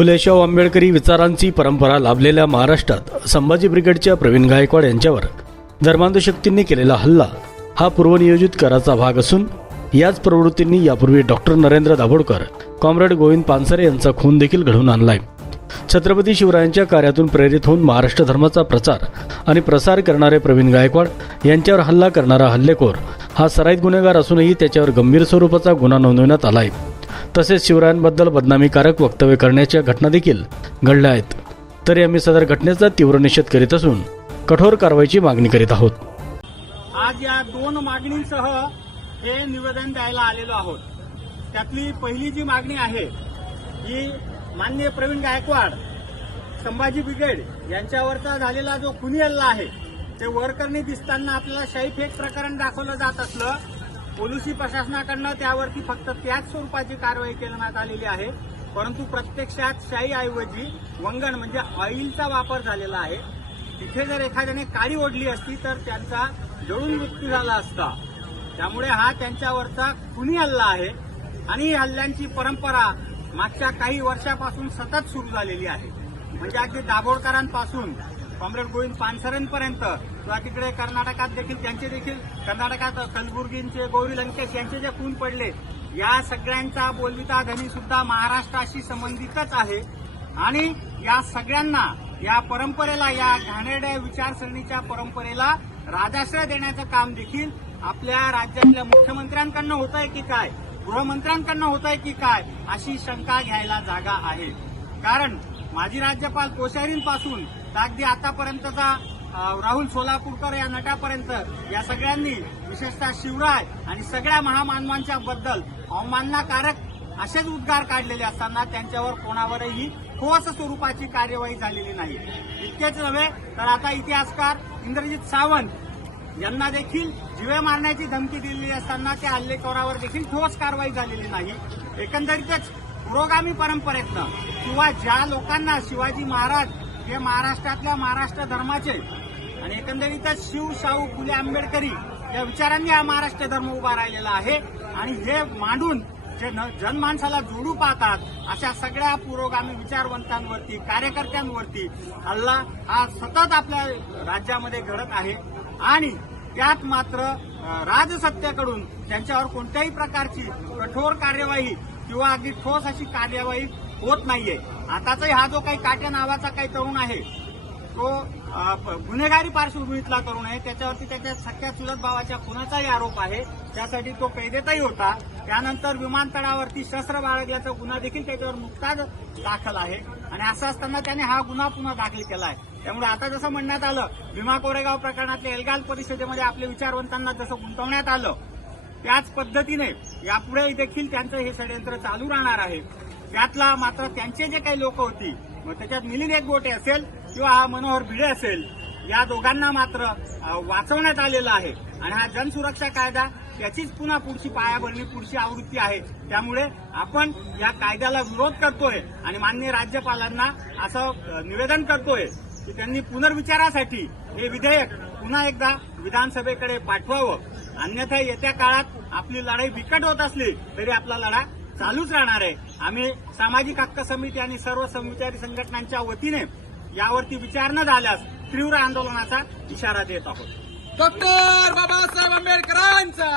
फुलेशाव आंबेडकरी विचारांची परंपरा लाभलेल्या महाराष्ट्रात संभाजी ब्रिगेडच्या प्रवीण गायकवाड यांच्यावर धर्मांध शक्तींनी केलेला हल्ला हा पूर्वनियोजित कराचा भाग असून याच प्रवृत्तींनी यापूर्वी डॉक्टर नरेंद्र दाभोडकर कॉम्रेड गोविंद पानसरे यांचा खून देखील घडवून आणलाय. छत्रपती शिवरायांच्या कार्यातून प्रेरित होऊन महाराष्ट्र धर्माचा प्रचार आणि प्रसार करणारे प्रवीण गायकवाड यांच्यावर हल्ला करणारा हल्लेखोर हा सराईत गुन्हेगार असूनही त्याच्यावर गंभीर स्वरूपाचा गुन्हा नोंदवण्यात आहे तसेच शिवरायांबद्दल बदनामीकारक वक्तव्य करण्याच्या घटना देखील घडल्या आहेत. तरी आम्ही सदर घटनेचा तीव्र निषेध करीत असून कठोर कारवाईची मागणी करीत आहोत. आज या दोन मागणींसह हे निवेदन द्यायला आलेलो आहोत. त्यातली पहिली जी मागणी आहे ही माननीय प्रवीण गायकवाड संभाजी ब्रिगेड यांच्यावरचा झालेला जो खुनी हल्ला आहे ते वरकरणी दिसताना आपल्याला शाही फेक प्रकरण दाखवलं जात असलं पोलिसी प्रशासनाकडनं त्यावरती फक्त त्याच स्वरूपाची कारवाई करण्यात आलेली आहे. परंतु प्रत्यक्षात शाईऐवजी वंगण म्हणजे ऑइलचा वापर झालेला आहे. तिथे जर एखाद्याने काळी ओढली असती तर त्यांचा जळून मृत्यू झाला असता. त्यामुळे हा त्यांच्यावरचा खुनी हल्ला आहे आणि ही हल्ल्यांची परंपरा मागच्या काही वर्षापासून सतत सुरू झालेली आहे. म्हणजे अगदी दाभोळकरांपासून कॉम्रेड गोविंद पानसरेंपर्यंत. किंवा तिकडे कर्नाटकात देखील त्यांचे देखील कर्नाटकात कलबुर्गींचे गौरी लंकेश यांचे जे खून पडले या सगळ्यांचा बोलविता धनी सुद्धा महाराष्ट्राशी संबंधितच आहे. आणि या सगळ्यांना या परंपरेला या घाणेरड्या विचारसरणीच्या परंपरेला राजाश्रय देण्याचं काम देखील आपल्या राज्यातल्या मुख्यमंत्र्यांकडनं होत आहे की काय? गृहमंत्र्यांकडनं होत आहे की काय? अशी शंका घ्यायला जागा आहे. कारण माजी राज्यपाल कोश्यारींपासून अगदी आतापर्यंतचा राहुल सोलापूरकर या नटापर्यंत या सगळ्यांनी विशेषतः शिवराय आणि सगळ्या महामानवांच्या बद्दल अवमाननाकारक असेच उद्गार काढलेले असताना त्यांच्यावर कोणावरही ठोस स्वरूपाची कार्यवाही झालेली नाही. इतकेच नव्हे तर आता इतिहासकार इंद्रजित सावंत यांना देखील जीवे मारण्याची धमकी दिलेली असताना त्या हल्लेखोरावर देखील ठोस कारवाई झालेली नाही. एकंदरीतच पुरोगामी परंपरेतनं किंवा ज्या लोकांना शिवाजी महाराज हे महाराष्ट्रातल्या महाराष्ट्र धर्माचे आणि एकंदरीतच शिव शाहू फुले आंबेडकरी या विचारांनी हा महाराष्ट्र धर्म उभा राहिलेला आहे. आणि हे मांडून जे न- जनमानसाला जोडू पाहतात अशा सगळ्या पुरोगामी विचारवंतांवरती कार्यकर्त्यांवरती हल्ला हा सतत आपल्या राज्यामध्ये घडत आहे. आणि त्यात मात्र राजसत्तेकडून त्यांच्यावर कोणत्याही प्रकारची कठोर कार्यवाही किंवा अगदी ठोस अशी कार्यवाही होत नाहीये. आताचाही हा जो काही काट्या नावाचा काही तरुण आहे तो प- गुन्हेगारी पार्श्वभूमीतला तरुण आहे. त्याच्यावरती त्याच्या सख्या चुलत भावाच्या खुनाचाही आरोप आहे. त्यासाठी तो कैदेतही होता. त्यानंतर विमानतळावरती शस्त्र बाळगल्याचा गुन्हा देखील त्याच्यावर नुकताच दाखल आहे. आणि असं असताना त्याने हा गुन्हा पुन्हा दाखल केला आहे. त्यामुळे आता जसं म्हणण्यात आलं भीमा कोरेगाव प्रकरणातल्या एल्गाल परिषदेमध्ये आपल्या विचारवंतांना जसं गुंतवण्यात आलं त्याच पद्धतीने यापुढेही देखील त्यांचं हे षडयंत्र चालू राहणार आहे. त्यातला मात्र त्यांचे जे काही लोक होती मग त्याच्यात मिलिंद एक गोटे असेल किंवा हा मनोहर भिडे असेल या दोघांना मात्र वाचवण्यात आलेलं आहे. आणि हा जनसुरक्षा कायदा त्याचीच पुन्हा पुढची पायाभरणी पुढची आवृत्ती आहे. त्यामुळे आपण या कायद्याला विरोध करतोय आणि माननीय राज्यपालांना असं निवेदन करतोय की त्यांनी पुनर्विचारासाठी हे विधेयक पुन्हा एकदा विधानसभेकडे पाठवावं. अन्यथा येत्या काळात आपली लढाई बिकट होत असली तरी आपला लढा चालूच राहणार आहे. आम्ही सामाजिक हक्क समिती आणि सर्व समविचारी संघटनांच्या वतीने यावरती विचार न झाल्यास तीव्र आंदोलनाचा इशारा देत आहोत. डॉक्टर बाबासाहेब आंबेडकरांचा!